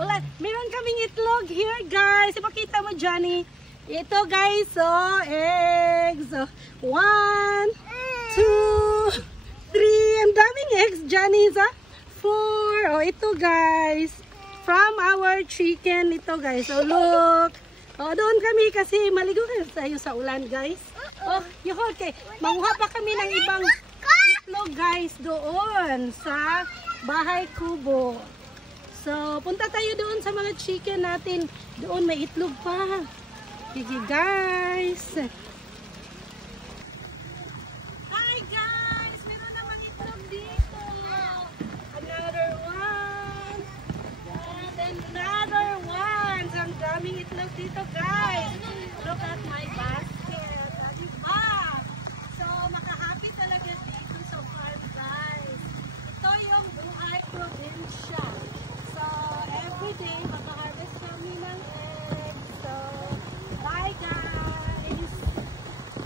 Ulan. Meron kaming itlog here, guys. Ipakita mo, Johnny. Ito, guys. So, eggs. So, 1, 2, 3. Ang daming eggs, Johnny. So, 4. Oh, ito, guys. From our chicken. Ito, guys. So, look. Oh, doon kami kasi maligo tayo sa ulan, guys. Oh, yun, okay. Manguha pa kami ng ibang itlog, guys, doon sa Bahay Kubo. So, punta tayo doon sa mga chicken natin. Doon may itlog pa. Sige, guys. Hi, guys! Meron namang itlog dito. Another one. And another one. So, ang daming itlog dito, guys. Look at my basket. Diba? So, makahappy talaga dito sa farm, guys. Ito yung buhay probinsya. So, every day,